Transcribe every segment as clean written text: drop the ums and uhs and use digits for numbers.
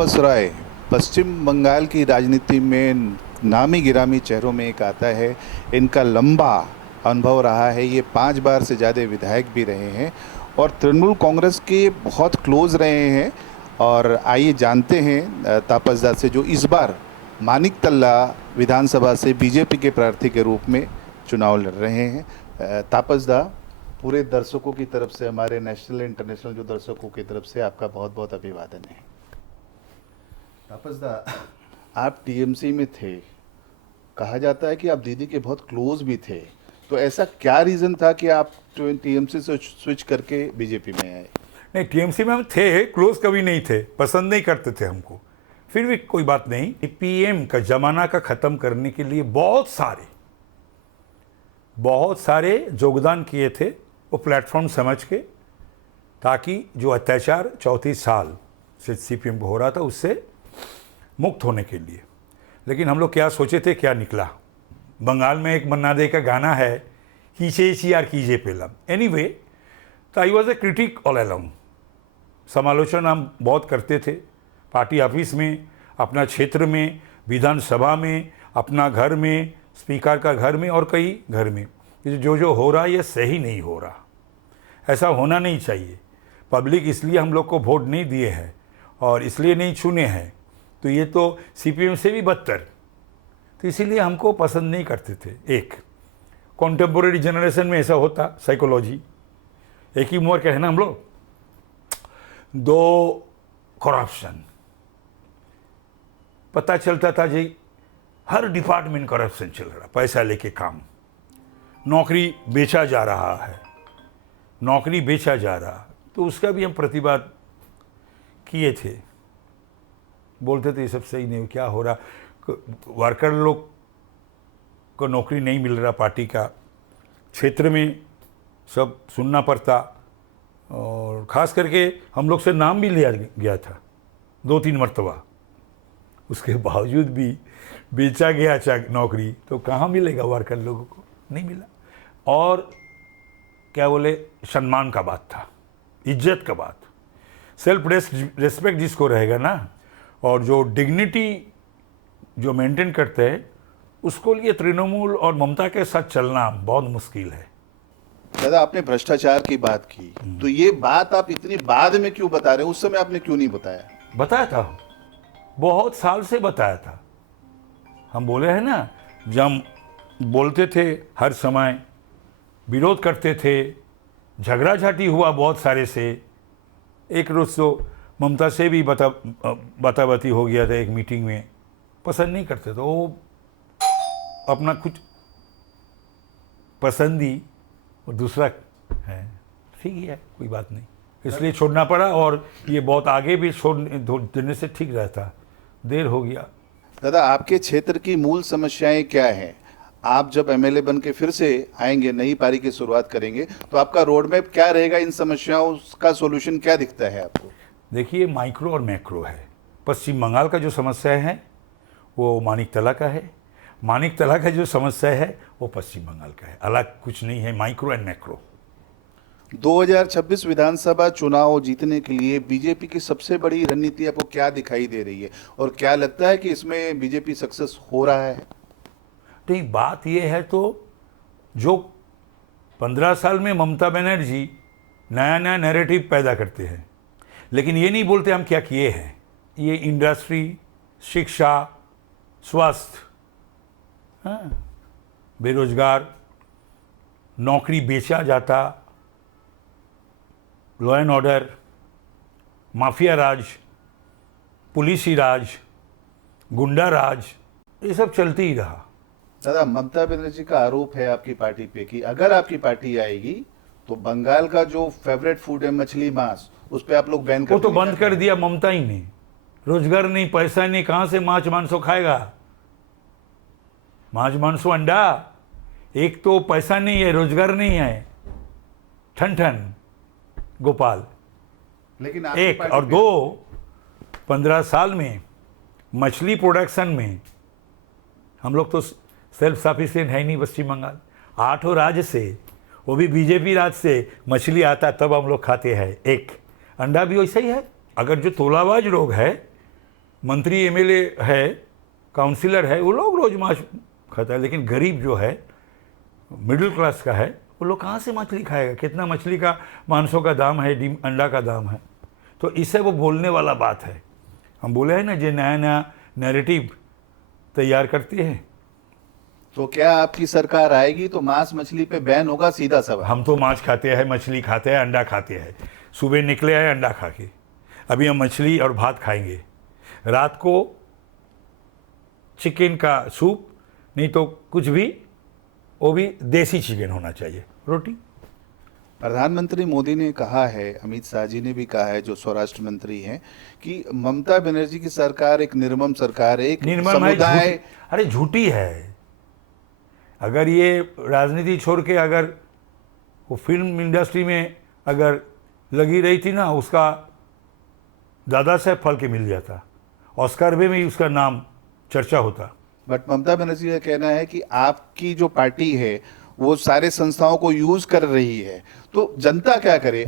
तापस राय पश्चिम बंगाल की राजनीति में नामी गिरामी चेहरों में एक आता है। इनका लंबा अनुभव रहा है, ये 5 बार से ज़्यादा विधायक भी रहे हैं और तृणमूल कांग्रेस के बहुत क्लोज रहे हैं। और आइए जानते हैं तापस दा से, जो इस बार मानिकतला विधानसभा से बीजेपी के प्रार्थी के रूप में चुनाव लड़ रहे हैं। तापस दा, पूरे दर्शकों की तरफ से, हमारे नेशनल इंटरनेशनल जो दर्शकों की तरफ से आपका बहुत बहुत अभिवादन है। तापस दा, आप टीएमसी में थे, कहा जाता है कि आप दीदी के बहुत क्लोज भी थे, तो ऐसा क्या रीज़न था कि आप टीएमसी से स्विच करके बीजेपी में आए? नहीं, टीएमसी में हम थे, क्लोज कभी नहीं थे, पसंद नहीं करते थे हमको, फिर भी कोई बात नहीं। पीएम का जमाना का ख़त्म करने के लिए बहुत सारे योगदान किए थे वो प्लेटफॉर्म समझ के, ताकि जो अत्याचार 34 साल से सीपीएम को हो रहा था उससे मुक्त होने के लिए। लेकिन हम लोग क्या सोचे थे, क्या निकला। बंगाल में एक मन्ना डे का गाना है, कीचे यार कीजे पेलम। एनीवे, तो I was a critic all along. समालोचना हम बहुत करते थे, पार्टी ऑफिस में, अपना क्षेत्र में, विधानसभा में, अपना घर में, स्पीकर का घर में और कई घर में। जो हो रहा है ये सही नहीं हो रहा, ऐसा होना नहीं चाहिए। पब्लिक इसलिए हम लोग को वोट नहीं दिए हैं और इसलिए नहीं चुने हैं, तो ये तो सीपीएम से भी बदतर, तो इसीलिए हमको पसंद नहीं करते थे। एक कॉन्टेम्पोरेरी जनरेशन में ऐसा होता, साइकोलॉजी एक ही उम्र के है ना हम लोग। दो, करप्शन, पता चलता था जी हर डिपार्टमेंट करप्शन चल रहा, पैसा लेके काम, नौकरी बेचा जा रहा है, नौकरी बेचा जा रहा, तो उसका भी हम प्रतिवाद किए थे। बोलते थे ये सब सही नहीं, क्या हो रहा, वर्कर लोग को नौकरी नहीं मिल रहा, पार्टी का क्षेत्र में सब सुनना पड़ता, और ख़ास करके हम लोग से नाम भी लिया गया था 2-3 मरतबा। उसके बावजूद भी बेचा गया नौकरी, तो कहाँ मिलेगा वर्कर लोगों को, नहीं मिला। और क्या बोले, सम्मान का बात था, इज्जत का बात, सेल्फ रेस्पेक्ट जिसको रहेगा ना, और जो डिग्निटी जो मेंटेन करते हैं, उसको लिए तृणमूल और ममता के साथ चलना बहुत मुश्किल है। दादा, आपने भ्रष्टाचार की बात की, तो ये बात आप इतनी बाद में क्यों बता रहे हो? उस समय आपने क्यों नहीं बताया? बताया था, बहुत साल से बताया था। हम बोले हैं ना, जब बोलते थे हर समय, विरोध करते थे, झगड़ा झाटी हुआ बहुत सारे से। एक रोज़ तो ममता से भी बताबती हो गया था एक मीटिंग में, पसंद नहीं करते तो वो अपना कुछ पसंदी और दूसरा है, ठीक है, कोई बात नहीं, इसलिए छोड़ना पड़ा। और ये बहुत आगे भी छोड़ देने से ठीक रहता, देर हो गया। दादा, आपके क्षेत्र की मूल समस्याएं क्या हैं? आप जब एमएलए बन के फिर से आएंगे, नई पारी की शुरुआत करेंगे, तो आपका रोड मैप क्या रहेगा? इन समस्याओं का सोल्यूशन क्या दिखता है आपको? देखिए, माइक्रो और मैक्रो है। पश्चिम बंगाल का जो समस्या है वो मानिकतला का है, मानिकतला का जो समस्या है वो पश्चिम बंगाल का है, अलग कुछ नहीं है, माइक्रो एंड मैक्रो। 2026 विधानसभा चुनाव जीतने के लिए बीजेपी की सबसे बड़ी रणनीति आपको क्या दिखाई दे रही है, और क्या लगता है कि इसमें बीजेपी सक्सेस हो रहा है? नहीं, बात ये है, तो जो 15 साल में ममता बनर्जी नया नया नैरेटिव पैदा करते हैं, लेकिन ये नहीं बोलते हम क्या किए हैं। ये इंडस्ट्री, शिक्षा, स्वास्थ्य, हाँ, बेरोजगार, नौकरी बेचा जाता, लॉ एंड ऑर्डर, माफिया राज, पुलिसी राज, गुंडा राज, ये सब चलते ही रहा। दादा, ममता बनर्जी का आरोप है आपकी पार्टी पे कि अगर आपकी पार्टी आएगी तो बंगाल का जो फेवरेट फूड है मछली मांस, उस पे आप लोग बैन कर वो तो बंद कर दिया ममता ही ने। रोजगार नहीं, पैसा नहीं, कहाँ से मांस मांसो खाएगा? मांस मांसो अंडा, एक तो पैसा नहीं है, रोजगार नहीं है, ठन ठन गोपाल। लेकिन एक और दो, 15 साल में मछली प्रोडक्शन में हम लोग तो सेल्फ सफिशिएंट है नहीं। पश्चिम बंगाल 8 राज्य से, वो भी बीजेपी राज से मछली आता तब हम लोग खाते हैं। एक अंडा भी वैसा ही है। अगर जो तोलाबाज लोग हैं मंत्री एमएलए है, काउंसिलर है, वो लोग रोज मांस खाता है, लेकिन गरीब जो है, मिडिल क्लास का है, वो लोग कहाँ से मछली खाएगा? कितना मछली का मांसों का दाम है, अंडा का दाम है। तो इससे वो बोलने वाला बात है। हम बोले हैं ना, जो नया नया नैरेटिव तैयार करती है। तो क्या आपकी सरकार आएगी तो मांस मछली पे बैन होगा? सीधा सवाल। हम तो मांस खाते हैं, मछली खाते हैं, अंडा खाते हैं। सुबह निकले हैं अंडा खा के, अभी हम मछली और भात खाएंगे। रात को चिकन का सूप, नहीं तो कुछ भी, वो भी देसी चिकन होना चाहिए, रोटी। प्रधानमंत्री मोदी ने कहा है, अमित शाह जी ने भी कहा है, जो स्वराष्ट्र मंत्री हैं, कि ममता बनर्जी की सरकार एक निर्मम सरकार है, एक निर्मम है, समुदाय। अरे झूठी है। अगर ये राजनीति छोड़ के अगर वो फिल्म इंडस्ट्री में अगर लगी रही थी ना, उसका दादा साहब फाल्के मिल जाता, ऑस्कर में भी उसका नाम चर्चा होता। बट ममता बनर्जी का कहना है कि आपकी जो पार्टी है वो सारे संस्थाओं को यूज कर रही है, तो जनता क्या करे?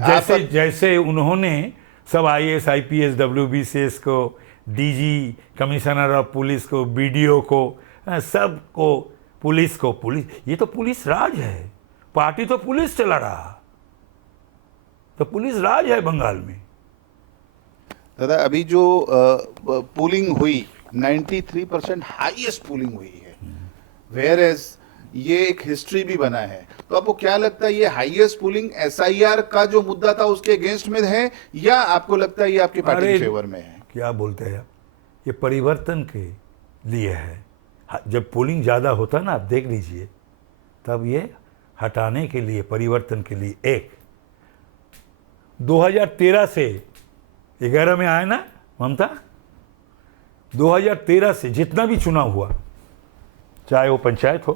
जैसे उन्होंने सब IAS IPS WBCS को, DG, कमिश्नर ऑफ पुलिस को, BDO को, सब को, पुलिस को, पुलिस, ये तो पुलिस राज है। पार्टी तो पुलिस चला रहा, तो पुलिस राज है बंगाल में। दादा, अभी जो पोलिंग हुई 93% हाईएस्ट पोलिंग हुई है, वेयर एज ये एक हिस्ट्री भी बना है, तो आपको क्या लगता है ये हाईएस्ट पोलिंग SIR का जो मुद्दा था उसके अगेंस्ट में है, या आपको लगता है ये आपकी पार्टी के फेवर में है? क्या बोलते हैं आप, ये परिवर्तन के लिए है। जब पोलिंग ज़्यादा होता ना, आप देख लीजिए, तब ये हटाने के लिए, परिवर्तन के लिए। एक 2013 से 11 में आए ना ममता, 2013 से जितना भी चुनाव हुआ, चाहे वो पंचायत हो,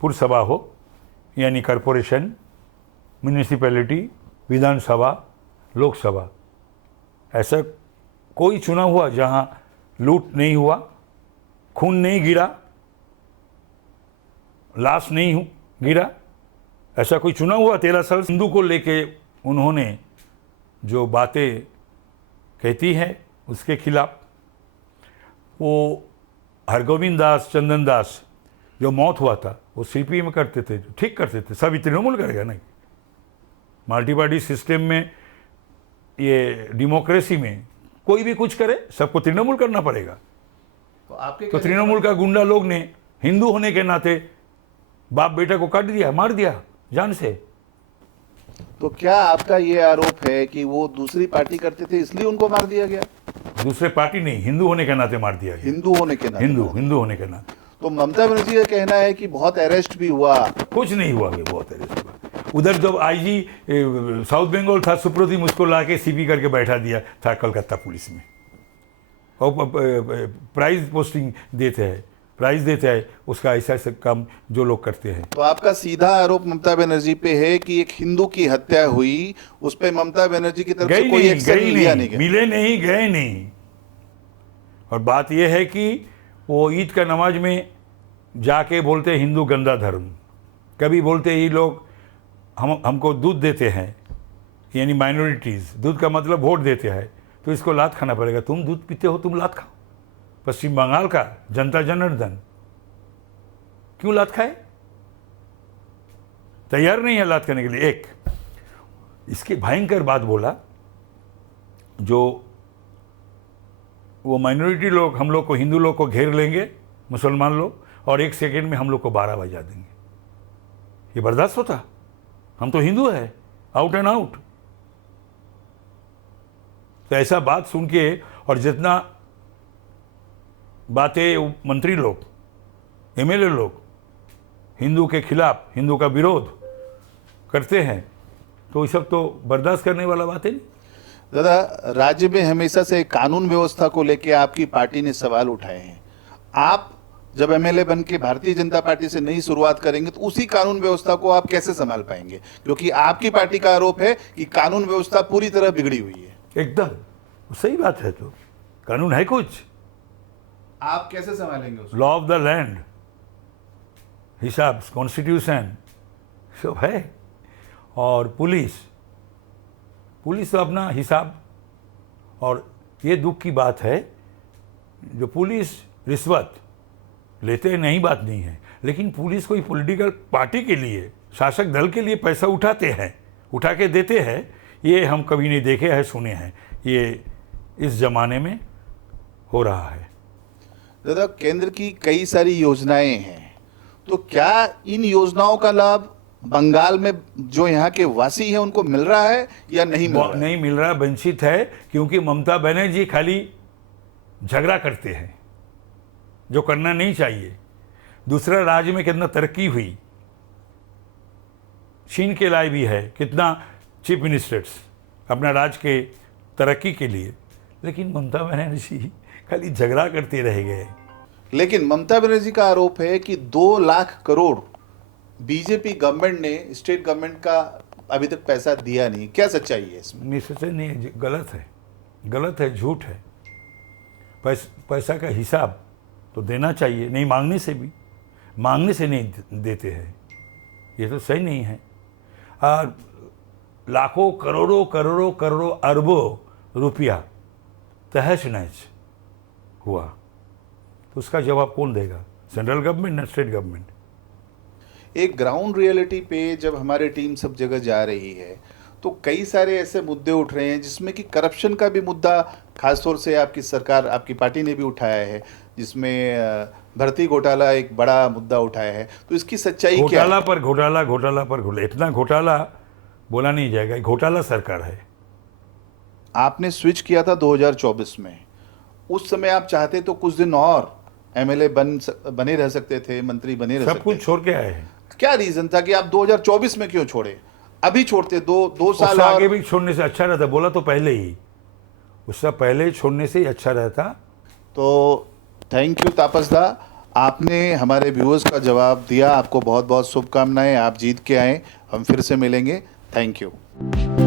पुरसभा हो, यानी कॉरपोरेशन, म्यूनिसिपैलिटी, विधानसभा, लोकसभा, ऐसा कोई चुनाव हुआ जहां लूट नहीं हुआ, खून नहीं गिरा, लाश नहीं गिरा? ऐसा कोई चुनाव हुआ 13 साल? हिंदू को लेके उन्होंने जो बातें कहती हैं उसके खिलाफ, वो हरगोविंद दास, चंदन दास, जो मौत हुआ था, वो CPM में करते थे, ठीक करते थे। सभी तृणमूल करेगा नहीं। मल्टी पार्टी सिस्टम में, ये डेमोक्रेसी में कोई भी कुछ करे, सबको तृणमूल करना पड़ेगा। तो तृणमूल का गुंडा लोग ने हिंदू होने के नाते बाप बेटा को काट दिया, मार दिया जान से। तो क्या आपका ये आरोप है कि वो दूसरी पार्टी करते थे इसलिए उनको मार दिया गया? दूसरे पार्टी नहीं, हिंदू होने के नाते मार दिया गया। हिंदू होने के नाते? हिंदू होने के नाते। तो ममता बनर्जी का कहना है कि बहुत अरेस्ट भी हुआ। कुछ नहीं हुआ, बहुत अरेस्ट हुआ। उधर जब IG साउथ बंगाल था, सुप्रीम, उसको ला के CP करके बैठा दिया था कलकत्ता पुलिस में, और प्राइज पोस्टिंग देते हैं, प्राइज देते हैं उसका। ऐसा काम जो लोग करते हैं। तो आपका सीधा आरोप ममता बनर्जी पे है कि एक हिंदू की हत्या हुई, उस पे ममता बनर्जी की तरफ से कोई एक्शन लिया नहीं गया? मिले नहीं, गए नहीं। और बात यह है कि वो ईद का नमाज में जाके बोलते हिंदू गंदा धर्म, कभी बोलते ये लोग हमको दूध देते हैं, यानी माइनॉरिटीज़, दूध का मतलब वोट देते हैं, तो इसको लात खाना पड़ेगा। तुम दूध पीते हो, तुम लात खाओ। पश्चिम बंगाल का जनता जनार्दन क्यों लात खाए? तैयार नहीं है लात खाने के लिए। एक इसकी भयंकर बात बोला, जो वो माइनॉरिटी लोग हम लोग को, हिंदू लोग को घेर लेंगे, मुसलमान लोग, और 1 सेकेंड में हम लोग को 12 बजा देंगे। ये बर्दाश्त होता? हम तो हिंदू है, आउट एंड आउट। तो ऐसा बात सुन के, और जितना बातें मंत्री लोग, MLA लोग हिंदू के खिलाफ, हिंदू का विरोध करते हैं, तो ये सब तो बर्दाश्त करने वाला बात है नहीं। दादा, राज्य में हमेशा से कानून व्यवस्था को लेकर आपकी पार्टी ने सवाल उठाए हैं। आप जब MLA बन के भारतीय जनता पार्टी से नई शुरुआत करेंगे, तो उसी कानून व्यवस्था को आप कैसे संभाल पाएंगे? क्योंकि आपकी पार्टी का आरोप है कि कानून व्यवस्था पूरी तरह बिगड़ी हुई है। एकदम सही बात है। तो कानून है कुछ, आप कैसे संभालेंगे उसको? लॉ ऑफ द लैंड, हिसाब, कॉन्स्टिट्यूशन सब है। और पुलिस तो अपना हिसाब। और ये दुख की बात है, जो पुलिस रिश्वत लेते हैं, नई बात नहीं है, लेकिन पुलिस कोई पॉलिटिकल पार्टी के लिए, शासक दल के लिए पैसा उठाते हैं, उठा के देते हैं, ये हम कभी नहीं देखे हैं, सुने हैं। ये इस ज़माने में हो रहा है। दादा, केंद्र की कई सारी योजनाएं हैं, तो क्या इन योजनाओं का लाभ बंगाल में जो यहाँ के वासी हैं उनको मिल रहा है या नहीं मिल रहा है? नहीं मिल रहा, वंचित है, क्योंकि ममता बनर्जी खाली झगड़ा करते हैं, जो करना नहीं चाहिए। दूसरा, राज्य में कितना तरक्की हुई, छीन के लाई भी है कितना चीफ मिनिस्टर्स अपना राज्य के तरक्की के लिए, लेकिन ममता बनर्जी खाली झगड़ा करते रह गए। लेकिन ममता बनर्जी का आरोप है कि 2 लाख करोड़ बीजेपी गवर्नमेंट ने स्टेट गवर्नमेंट का अभी तक पैसा दिया नहीं। क्या सच्चाई है इसमें? नहीं, सच नहीं, गलत है, गलत है, झूठ है। पैसा का हिसाब तो देना चाहिए, नहीं मांगने से भी, मांगने से नहीं देते हैं, ये तो सही नहीं है। और लाखों करोड़ों करोड़ों करोड़ों अरबों रुपया तहस नहस हुआ, तो उसका जवाब कौन देगा? सेंट्रल गवर्नमेंट ना स्टेट गवर्नमेंट? एक ग्राउंड रियलिटी पे जब हमारी टीम सब जगह जा रही है तो कई सारे ऐसे मुद्दे उठ रहे हैं जिसमें कि करप्शन का भी मुद्दा खासतौर से आपकी सरकार, आपकी पार्टी ने भी उठाया है, जिसमें भर्ती घोटाला एक बड़ा मुद्दा उठाया है। तो इसकी सच्चाई क्या है? घोटाला पर घोटाला, घोटाला पर घोटाला, इतना घोटाला बोला नहीं जाएगा, घोटाला सरकार है। आपने स्विच किया था 2024 में, उस समय आप चाहते तो कुछ दिन और एमएलए बने रह सकते थे, मंत्री बने रह सकते थे। सब कुछ छोड़ के आए हैं। क्या रीजन था कि आप 2024 में क्यों छोड़े? अभी छोड़ते, दो साल उससे और आगे भी छोड़ने से अच्छा रहता, बोला तो पहले ही, उससे पहले छोड़ने से ही अच्छा रहता। तो थैंक यू तापस दा, आपने हमारे व्यूअर्स का जवाब दिया। आपको बहुत बहुत शुभकामनाएं, आप जीत के आए, हम फिर से मिलेंगे। Thank you.